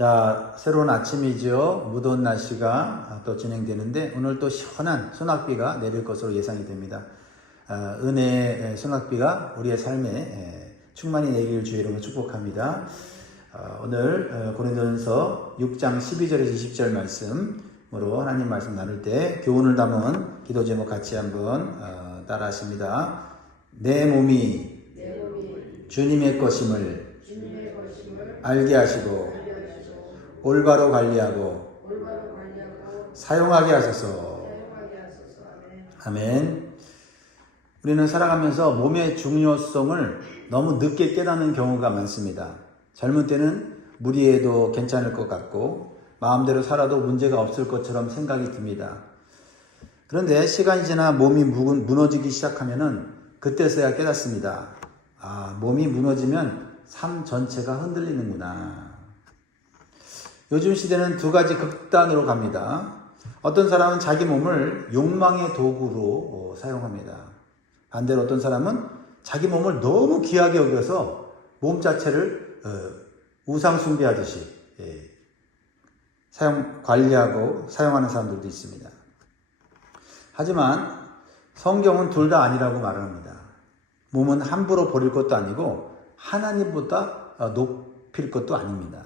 자, 새로운 아침이죠. 무더운 날씨가 또 진행되는데 오늘 또 시원한 소낙비가 내릴 것으로 예상이 됩니다. 은혜의 소낙비가 우리의 삶에 충만히 내길 주 여러분 축복합니다. 오늘 고린도전서 6장 12절에서 20절 말씀으로 하나님 말씀 나눌 때 교훈을 담은 기도 제목 같이 한번 따라 하십니다. 내 몸이 주님의 것임을 알게 하시고 올바로 관리하고 사용하게 하소서. 아멘. 우리는 살아가면서 몸의 중요성을 너무 늦게 깨닫는 경우가 많습니다. 젊은 때는 무리해도 괜찮을 것 같고 마음대로 살아도 문제가 없을 것처럼 생각이 듭니다. 그런데 시간이 지나 몸이 무너지기 시작하면은 그때서야 깨닫습니다. 몸이 무너지면 삶 전체가 흔들리는구나. 요즘 시대는 두 가지 극단으로 갑니다. 어떤 사람은 자기 몸을 욕망의 도구로 사용합니다. 반대로 어떤 사람은 자기 몸을 너무 귀하게 여겨서 몸 자체를 우상 숭배하듯이 관리하고 사용하는 사람들도 있습니다. 하지만 성경은 둘 다 아니라고 말합니다. 몸은 함부로 버릴 것도 아니고 하나님보다 높일 것도 아닙니다.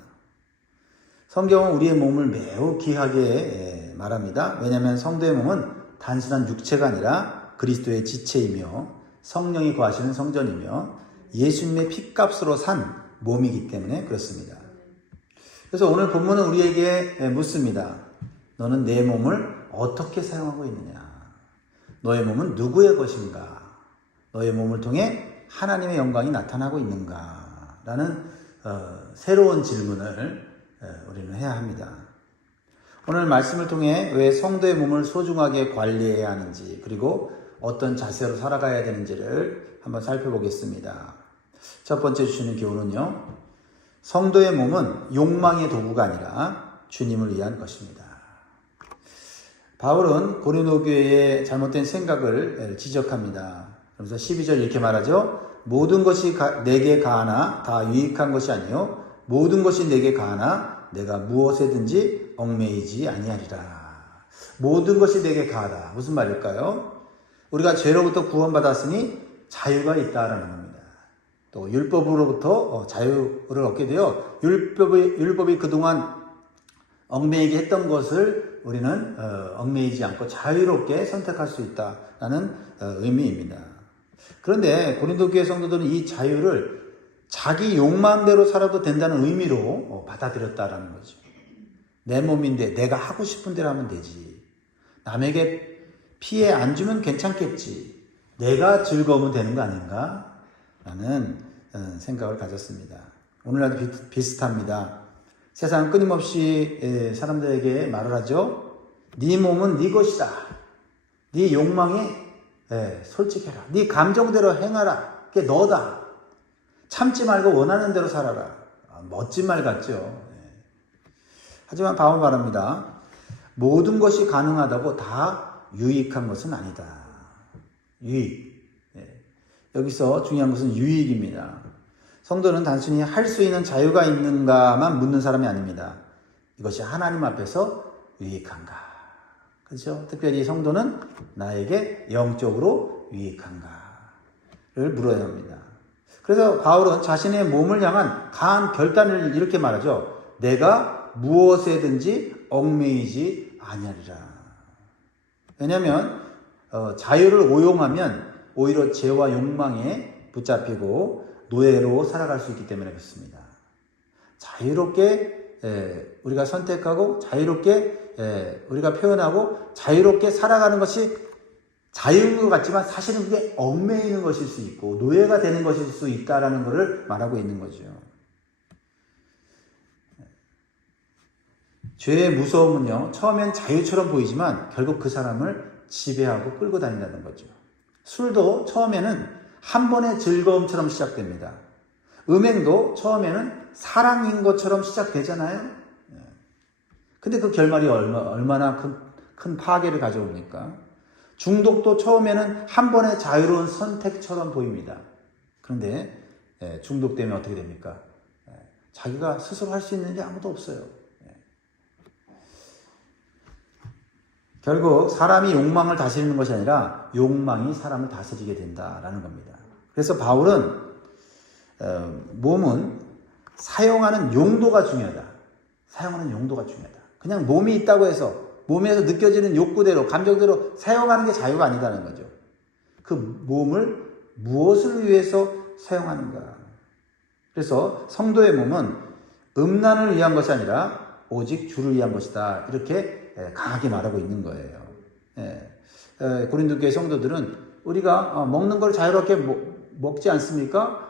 성경은 우리의 몸을 매우 귀하게 말합니다. 왜냐하면 성도의 몸은 단순한 육체가 아니라 그리스도의 지체이며 성령이 거하시는 성전이며 예수님의 피값으로 산 몸이기 때문에 그렇습니다. 그래서 오늘 본문은 우리에게 묻습니다. 너는 내 몸을 어떻게 사용하고 있느냐? 너의 몸은 누구의 것인가? 너의 몸을 통해 하나님의 영광이 나타나고 있는가? 라는 새로운 질문을 우리는 해야 합니다. 오늘 말씀을 통해 왜 성도의 몸을 소중하게 관리해야 하는지 그리고 어떤 자세로 살아가야 되는지를 한번 살펴보겠습니다. 첫 번째 주시는 교훈은요. 성도의 몸은 욕망의 도구가 아니라 주님을 위한 것입니다. 바울은 고린도 교회의 잘못된 생각을 지적합니다. 그래서 12절 이렇게 말하죠. 모든 것이 내게 가하나 다 유익한 것이 아니요 모든 것이 내게 가하나 내가 무엇에든지 얽매이지 아니하리라. 모든 것이 내게 가하다. 무슨 말일까요? 우리가 죄로부터 구원받았으니 자유가 있다라는 겁니다. 또 율법으로부터 자유를 얻게 되어 율법이 그동안 얽매이게 했던 것을 우리는 얽매이지 않고 자유롭게 선택할 수 있다라는 의미입니다. 그런데 고린도 교회 성도들은 이 자유를 자기 욕망대로 살아도 된다는 의미로 받아들였다라는 거죠. 내 몸인데 내가 하고 싶은 대로 하면 되지. 남에게 피해 안 주면 괜찮겠지. 내가 즐거우면 되는 거 아닌가? 라는 생각을 가졌습니다. 오늘날도 비슷합니다. 세상은 끊임없이 사람들에게 말을 하죠. 네 몸은 네 것이다. 네 욕망에 솔직해라. 네 감정대로 행하라. 그게 너다. 참지 말고 원하는 대로 살아라. 멋진 말 같죠. 하지만 바울 말합니다. 모든 것이 가능하다고 다 유익한 것은 아니다. 유익. 여기서 중요한 것은 유익입니다. 성도는 단순히 할 수 있는 자유가 있는가만 묻는 사람이 아닙니다. 이것이 하나님 앞에서 유익한가? 그렇죠? 특별히 성도는 나에게 영적으로 유익한가를 물어야 합니다. 그래서 바울은 자신의 몸을 향한 강한 결단을 이렇게 말하죠. 내가 무엇에든지 얽매이지 아니하리라. 왜냐하면 자유를 오용하면 오히려 죄와 욕망에 붙잡히고 노예로 살아갈 수 있기 때문에 그렇습니다. 자유롭게 우리가 선택하고 자유롭게 우리가 표현하고 자유롭게 살아가는 것이 자유인 것 같지만 사실은 그게 얽매이는 것일 수 있고 노예가 되는 것일 수 있다라는 것을 말하고 있는 거죠. 죄의 무서움은요. 처음엔 자유처럼 보이지만 결국 그 사람을 지배하고 끌고 다닌다는 거죠. 술도 처음에는 한 번의 즐거움처럼 시작됩니다. 음행도 처음에는 사랑인 것처럼 시작되잖아요. 근데 그 결말이 얼마나 큰 파괴를 가져옵니까? 중독도 처음에는 한 번의 자유로운 선택처럼 보입니다. 그런데 중독되면 어떻게 됩니까? 자기가 스스로 할 수 있는 게 아무도 없어요. 결국 사람이 욕망을 다스리는 것이 아니라 욕망이 사람을 다스리게 된다라는 겁니다. 그래서 바울은 몸은 사용하는 용도가 중요하다. 사용하는 용도가 중요하다. 그냥 몸이 있다고 해서 몸에서 느껴지는 욕구대로 감정대로 사용하는 게 자유가 아니다는 거죠. 그 몸을 무엇을 위해서 사용하는가. 그래서 성도의 몸은 음란을 위한 것이 아니라 오직 주를 위한 것이다. 이렇게 강하게 말하고 있는 거예요. 고린도교회 성도들은 우리가 먹는 걸 자유롭게 먹지 않습니까?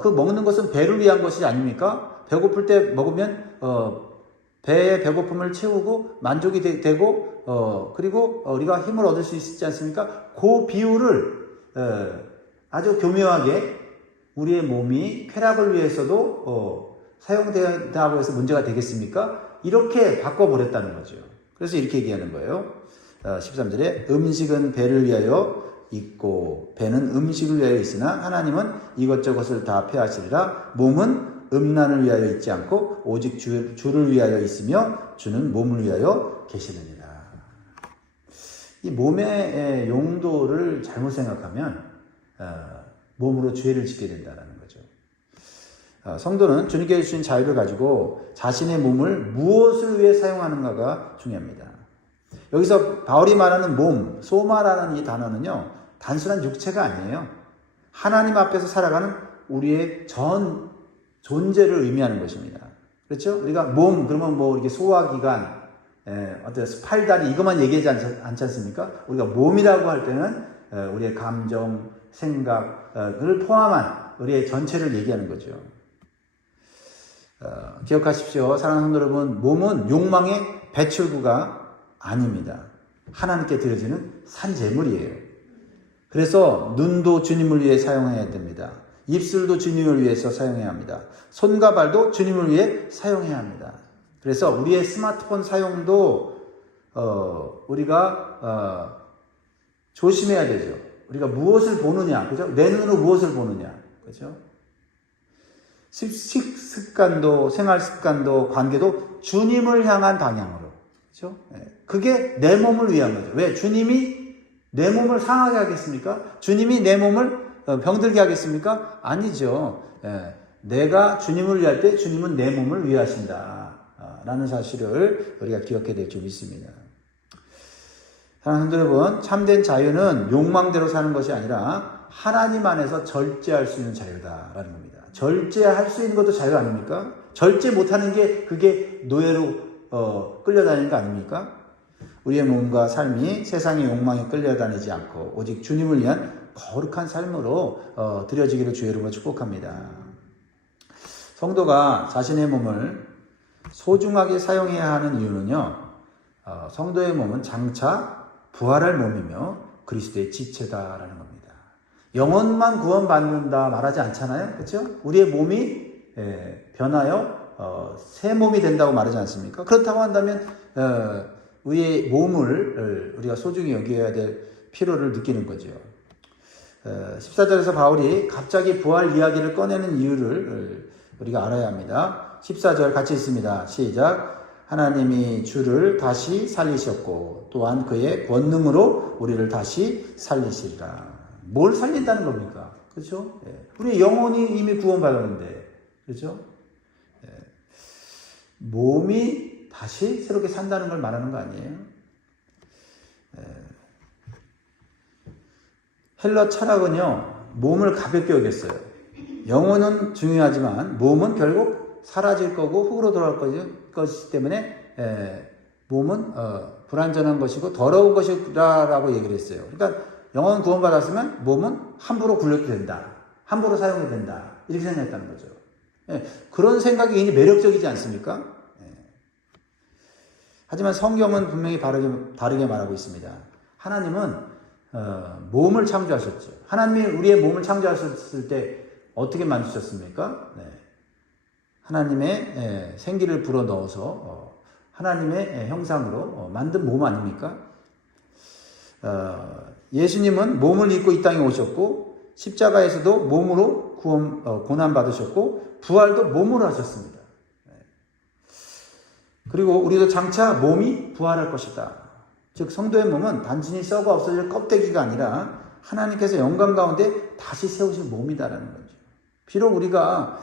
그 먹는 것은 배를 위한 것이 아닙니까? 배고플 때 먹으면 배의 배고픔을 채우고 만족이 되고 그리고 우리가 힘을 얻을 수 있지 않습니까? 그 비유를 아주 교묘하게 우리의 몸이 쾌락을 위해서도 사용된다고 해서 문제가 되겠습니까? 이렇게 바꿔버렸다는 거죠. 그래서 이렇게 얘기하는 거예요. 13절에 음식은 배를 위하여 있고 배는 음식을 위하여 있으나 하나님은 이것저것을 다 폐하시리라. 몸은 음란을 위하여 있지 않고 오직 주를 위하여 있으며 주는 몸을 위하여 계시느니라. 이 몸의 용도를 잘못 생각하면 몸으로 죄를 짓게 된다는 거죠. 성도는 주님께 주신 자유를 가지고 자신의 몸을 무엇을 위해 사용하는가가 중요합니다. 여기서 바울이 말하는 몸, 소마라는 이 단어는요, 단순한 육체가 아니에요. 하나님 앞에서 살아가는 우리의 전 존재를 의미하는 것입니다. 그렇죠? 우리가 몸, 그러면 뭐 이렇게 소화기관, 팔다리 이것만 얘기하지 않지 않습니까? 우리가 몸이라고 할 때는 우리의 감정, 생각을 포함한 우리의 전체를 얘기하는 거죠. 기억하십시오. 사랑하는 성도 여러분, 몸은 욕망의 배출구가 아닙니다. 하나님께 드려지는 산재물이에요. 그래서 눈도 주님을 위해 사용해야 됩니다. 입술도 주님을 위해서 사용해야 합니다. 손과 발도 주님을 위해 사용해야 합니다. 그래서 우리의 스마트폰 사용도 우리가 조심해야 되죠. 우리가 무엇을 보느냐, 그죠? 내 눈으로 무엇을 보느냐, 그죠? 식습관도, 생활습관도, 관계도 주님을 향한 방향으로, 그죠? 그게 내 몸을 위한 거죠. 왜? 주님이 내 몸을 상하게 하겠습니까? 주님이 내 몸을 병들게 하겠습니까? 아니죠. 내가 주님을 위할 때 주님은 내 몸을 위하신다. 라는 사실을 우리가 기억해야 될 줄 믿습니다. 사랑하는 여러분, 참된 자유는 욕망대로 사는 것이 아니라 하나님 안에서 절제할 수 있는 자유다라는 겁니다. 절제할 수 있는 것도 자유 아닙니까? 절제 못하는 게 그게 노예로 끌려다니는 거 아닙니까? 우리의 몸과 삶이 세상의 욕망에 끌려다니지 않고 오직 주님을 위한 거룩한 삶으로 드려지기를 주의 이름으로 축복합니다. 성도가 자신의 몸을 소중하게 사용해야 하는 이유는요, 성도의 몸은 장차 부활할 몸이며 그리스도의 지체다라는 겁니다. 영혼만 구원받는다 말하지 않잖아요. 그렇죠? 우리의 몸이 변하여 새 몸이 된다고 말하지 않습니까? 그렇다고 한다면 우리의 몸을 우리가 소중히 여겨야 될 필요를 느끼는 거죠. 14절에서 바울이 갑자기 부활 이야기를 꺼내는 이유를 우리가 알아야 합니다. 14절 같이 읽습니다. 시작. 하나님이 주를 다시 살리셨고 또한 그의 권능으로 우리를 다시 살리시리라. 뭘 살린다는 겁니까? 그렇죠? 우리 영혼이 이미 구원받았는데, 그렇죠? 몸이 다시 새롭게 산다는 걸 말하는 거 아니에요? 헬러 철학은요, 몸을 가볍게 여겼어요. 영혼은 중요하지만 몸은 결국 사라질 거고 흙으로 돌아갈 것이기 때문에 몸은 불완전한 것이고 더러운 것이라고 얘기를 했어요. 그러니까 영혼은 구원받았으면 몸은 함부로 굴려도 된다. 함부로 사용해도 된다. 이렇게 생각했다는 거죠. 그런 생각이 굉장히 매력적이지 않습니까? 하지만 성경은 분명히 다르게 말하고 있습니다. 하나님은 몸을 창조하셨죠. 하나님이 우리의 몸을 창조하셨을 때 어떻게 만드셨습니까? 하나님의 생기를 불어넣어서 하나님의 형상으로 만든 몸 아닙니까? 예수님은 몸을 입고 이 땅에 오셨고 십자가에서도 몸으로 고난받으셨고 부활도 몸으로 하셨습니다. 그리고 우리도 장차 몸이 부활할 것이다. 즉 성도의 몸은 단순히 썩어 없어질 껍데기가 아니라 하나님께서 영광 가운데 다시 세우실 몸이다라는 거죠. 비록 우리가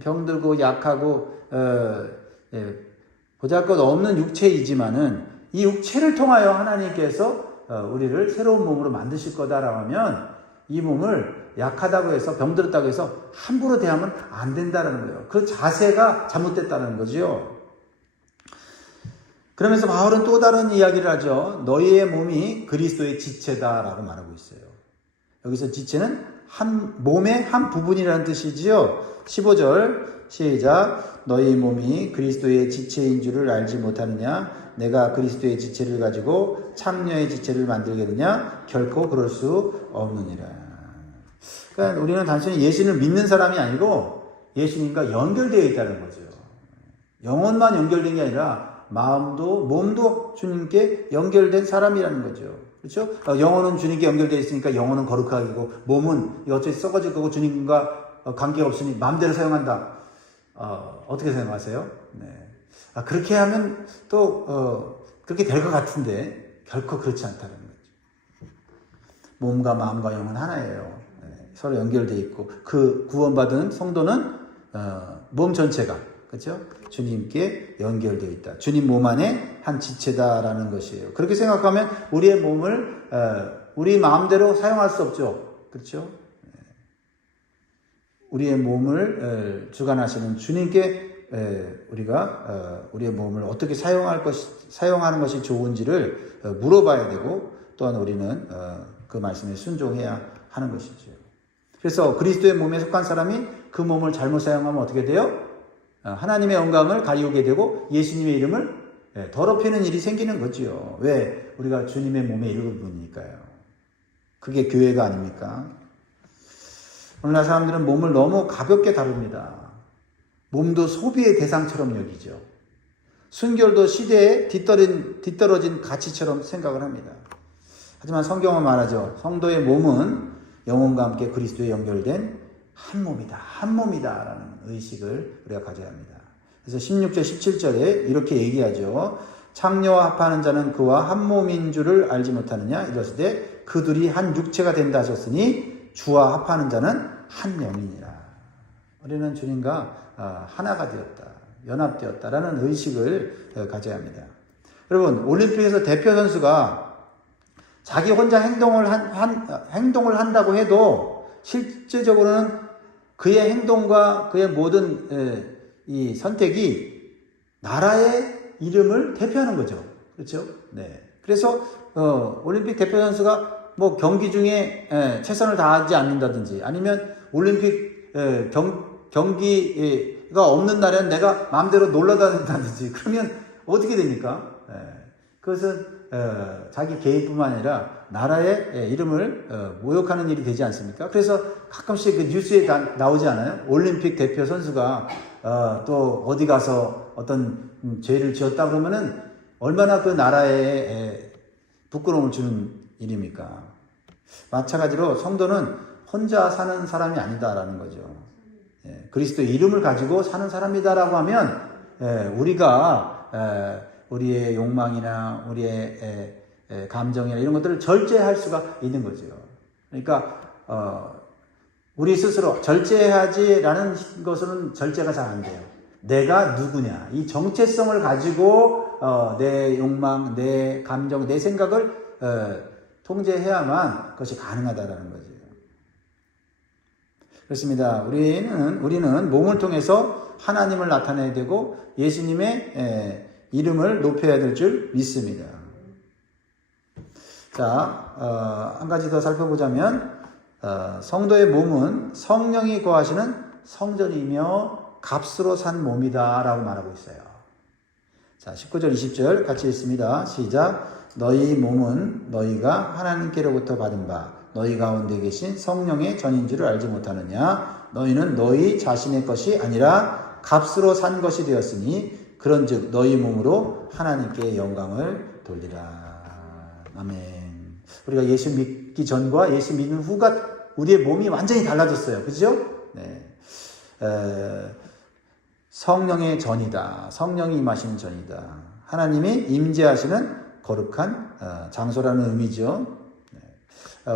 병들고 약하고 보잘것없는 육체이지만은 이 육체를 통하여 하나님께서 우리를 새로운 몸으로 만드실 거다라고 하면 이 몸을 약하다고 해서 병들었다고 해서 함부로 대하면 안 된다는 거예요. 그 자세가 잘못됐다는 거죠. 그러면서 바울은 또 다른 이야기를 하죠. 너희의 몸이 그리스도의 지체다라고 말하고 있어요. 여기서 지체는 몸의 한 부분이라는 뜻이지요. 15절 시작. 너희 몸이 그리스도의 지체인 줄을 알지 못하느냐? 내가 그리스도의 지체를 가지고 참녀의 지체를 만들겠느냐? 결코 그럴 수 없느니라. 그러니까 우리는 단순히 예수님을 믿는 사람이 아니고 예수님과 연결되어 있다는 거죠. 영혼만 연결된 게 아니라 마음도 몸도 주님께 연결된 사람이라는 거죠. 그렇죠? 영혼은 주님께 연결되어 있으니까 영혼은 거룩하고 몸은 어차피 썩어질 거고 주님과 관계가 없으니 마음대로 사용한다. 어떻게 생각하세요? 네. 그렇게 하면 또 그렇게 될 것 같은데 결코 그렇지 않다는 거죠. 몸과 마음과 영은 하나예요. 네. 서로 연결되어 있고 그 구원받은 성도는 몸 전체가 그렇죠? 주님께 연결되어 있다. 주님 몸 안에 한 지체다라는 것이에요. 그렇게 생각하면 우리의 몸을 우리 마음대로 사용할 수 없죠. 그렇죠? 우리의 몸을 주관하시는 주님께 우리가 우리의 몸을 어떻게 사용하는 것이 좋은지를 물어봐야 되고 또한 우리는 그 말씀에 순종해야 하는 것이죠. 그래서 그리스도의 몸에 속한 사람이 그 몸을 잘못 사용하면 어떻게 돼요? 하나님의 영광을 가리우게 되고 예수님의 이름을 더럽히는 일이 생기는 거지요. 왜? 우리가 주님의 몸의 일부분이니까요. 그게 교회가 아닙니까? 오늘날 사람들은 몸을 너무 가볍게 다룹니다. 몸도 소비의 대상처럼 여기죠. 순결도 시대에 뒤떨어진 가치처럼 생각을 합니다. 하지만 성경은 말하죠. 성도의 몸은 영혼과 함께 그리스도에 연결된 한 몸이다. 한 몸이다라는 의식을 우리가 가져야 합니다. 그래서 16절 17절에 이렇게 얘기하죠. 창녀와 합하는 자는 그와 한 몸인 줄을 알지 못하느냐 이랬을 때 그 둘이 한 육체가 된다 하셨으니 주와 합하는 자는 한 영이니라. 우리는 주님과 하나가 되었다. 연합되었다라는 의식을 가져야 합니다. 여러분 올림픽에서 대표 선수가 자기 혼자 행동을 한다고 해도 실제적으로는 그의 행동과 그의 모든 이 선택이 나라의 이름을 대표하는 거죠. 그렇죠? 네. 그래서 올림픽 대표 선수가 뭐 경기 중에 최선을 다하지 않는다든지 아니면 올림픽 경기가 없는 날에는 내가 마음대로 놀러 다닌다든지 그러면 어떻게 됩니까? 그것은 자기 개인뿐만 아니라 나라의 이름을 모욕하는 일이 되지 않습니까? 그래서 가끔씩 그 뉴스에 나오지 않아요? 올림픽 대표 선수가 또 어디 가서 어떤 죄를 지었다 그러면은 얼마나 그 나라에 부끄러움을 주는 일입니까? 마찬가지로 성도는 혼자 사는 사람이 아니다라는 거죠. 그리스도의 이름을 가지고 사는 사람이다라고 하면 우리가 우리의 욕망이나 우리의 감정이나 이런 것들을 절제할 수가 있는 거죠. 그러니까 우리 스스로 절제하지라는 것은 절제가 잘 안 돼요. 내가 누구냐 이 정체성을 가지고 내 욕망, 내 감정, 내 생각을 통제해야만 그것이 가능하다라는 거죠. 그렇습니다. 우리는 몸을 통해서 하나님을 나타내야 되고 예수님의 이름을 높여야 될 줄 믿습니다. 자, 한 가지 더 살펴보자면 성도의 몸은 성령이 거하시는 성전이며 값으로 산 몸이다 라고 말하고 있어요. 자, 19절 20절 같이 읽습니다. 시작. 너희 몸은 너희가 하나님께로부터 받은 바 너희 가운데 계신 성령의 전인 줄을 알지 못하느냐. 너희는 너희 자신의 것이 아니라 값으로 산 것이 되었으니 그런즉 너희 몸으로 하나님께 영광을 돌리라. 아멘. 우리가 예수 믿기 전과 예수 믿는 후가 우리의 몸이 완전히 달라졌어요. 그죠? 네. 성령의 전이다. 성령이 임하시는 전이다. 하나님이 임재하시는 거룩한 장소라는 의미죠.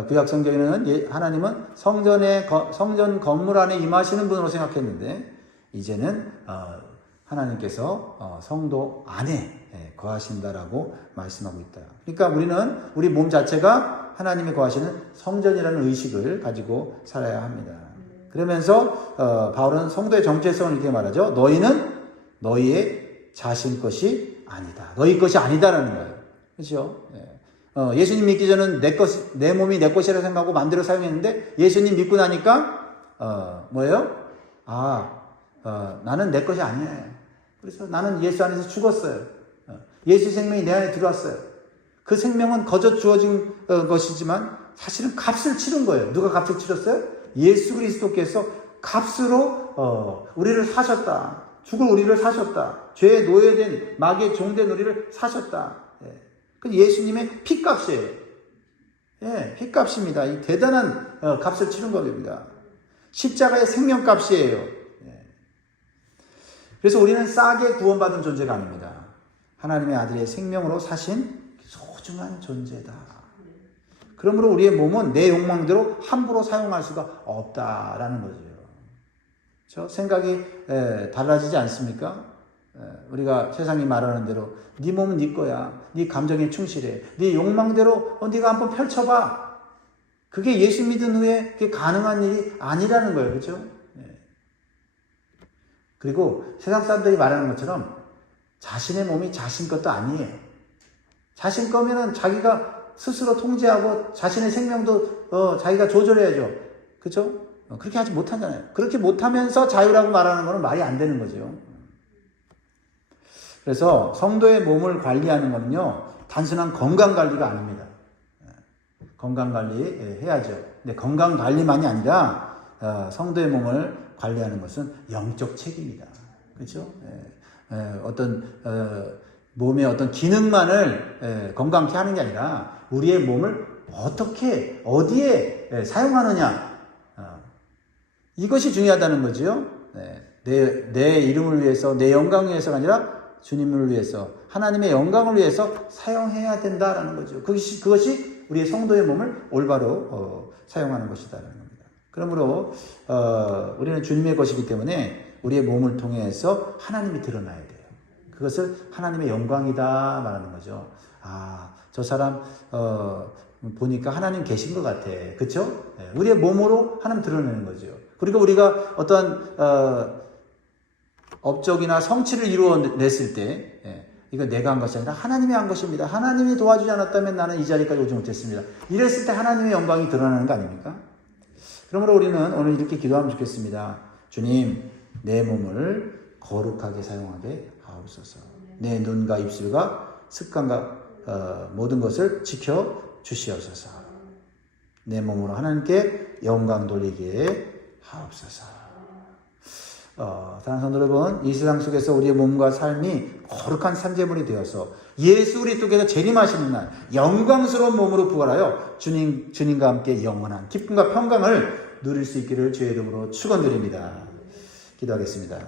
구약 성경에는 하나님은 성전 건물 안에 임하시는 분으로 생각했는데 이제는 하나님께서 성도 안에 거하신다라고 말씀하고 있다. 그러니까 우리 몸 자체가 하나님이 거하시는 성전이라는 의식을 가지고 살아야 합니다. 그러면서 바울은 성도의 정체성을 이렇게 말하죠. 너희는 너희의 자신 것이 아니다. 너희 것이 아니다라는 거예요. 그렇죠? 예수님 믿기 전은 내 몸이 내 것이라고 생각하고 마음대로 사용했는데 예수님 믿고 나니까 뭐예요? 나는 내 것이 아니에요. 그래서 나는 예수 안에서 죽었어요. 예수 생명이 내 안에 들어왔어요. 그 생명은 거저 주어진 것이지만 사실은 값을 치른 거예요. 누가 값을 치렀어요? 예수 그리스도께서 값으로 우리를 사셨다. 죽을 우리를 사셨다. 죄에 노예된 마귀의 종된 우리를 사셨다. 그 예수님의 피값이에요. 피값입니다. 이 대단한 값을 치른 겁니다. 십자가의 생명값이에요. 그래서 우리는 싸게 구원받은 존재가 아닙니다. 하나님의 아들의 생명으로 사신 소중한 존재다. 그러므로 우리의 몸은 내 욕망대로 함부로 사용할 수가 없다라는 거죠. 저 생각이 달라지지 않습니까? 우리가 세상이 말하는 대로 네 몸은 네 거야. 네 감정에 충실해. 네 욕망대로 네가 한번 펼쳐봐. 그게 예수 믿은 후에 그게 가능한 일이 아니라는 거예요. 그렇죠? 그리고 세상 사람들이 말하는 것처럼 자신의 몸이 자신 것도 아니에요. 자신 거면은 자기가 스스로 통제하고 자신의 생명도 자기가 조절해야죠. 그렇죠? 그렇게 하지 못하잖아요. 그렇게 못하면서 자유라고 말하는 거는 말이 안 되는 거죠. 그래서 성도의 몸을 관리하는 거는요, 단순한 건강 관리가 아닙니다. 건강 관리 해야죠. 근데 건강 관리만이 아니라 성도의 몸을 관리하는 것은 영적 책임이다. 그렇죠? 어떤 몸의 어떤 기능만을 건강케 하는 게 아니라 우리의 몸을 어떻게 어디에 사용하느냐, 이것이 중요하다는 거죠. 내 이름을 위해서, 내 영광을 위해서가 아니라 주님을 위해서, 하나님의 영광을 위해서 사용해야 된다라는 거죠. 그것이 우리의 성도의 몸을 올바로 사용하는 것이다라는 겁니다. 그러므로 우리는 주님의 것이기 때문에 우리의 몸을 통해서 하나님이 드러나야 돼요. 그것을 하나님의 영광이다 말하는 거죠. 저 사람 보니까 하나님 계신 것 같아. 그렇죠? 우리의 몸으로 하나님 드러내는 거죠. 그리고 우리가 어떠한 업적이나 성취를 이루어냈을 때 이거 내가 한 것이 아니라 하나님이 한 것입니다. 하나님이 도와주지 않았다면 나는 이 자리까지 오지 못했습니다. 이랬을 때 하나님의 영광이 드러나는 거 아닙니까? 그러므로 우리는 오늘 이렇게 기도하면 좋겠습니다. 주님, 내 몸을 거룩하게 사용하게 하옵소서. 내 눈과 입술과 습관과 모든 것을 지켜 주시옵소서. 내 몸으로 하나님께 영광 돌리게 하옵소서. 사랑하는 성도 여러분, 이 세상 속에서 우리의 몸과 삶이 거룩한 산재물이 되어서 예수 그리스도께서 재림하시는 날 영광스러운 몸으로 부활하여 주님과 함께 영원한 기쁨과 평강을 누릴 수 있기를 주의 이름으로 축원드립니다. 기도하겠습니다.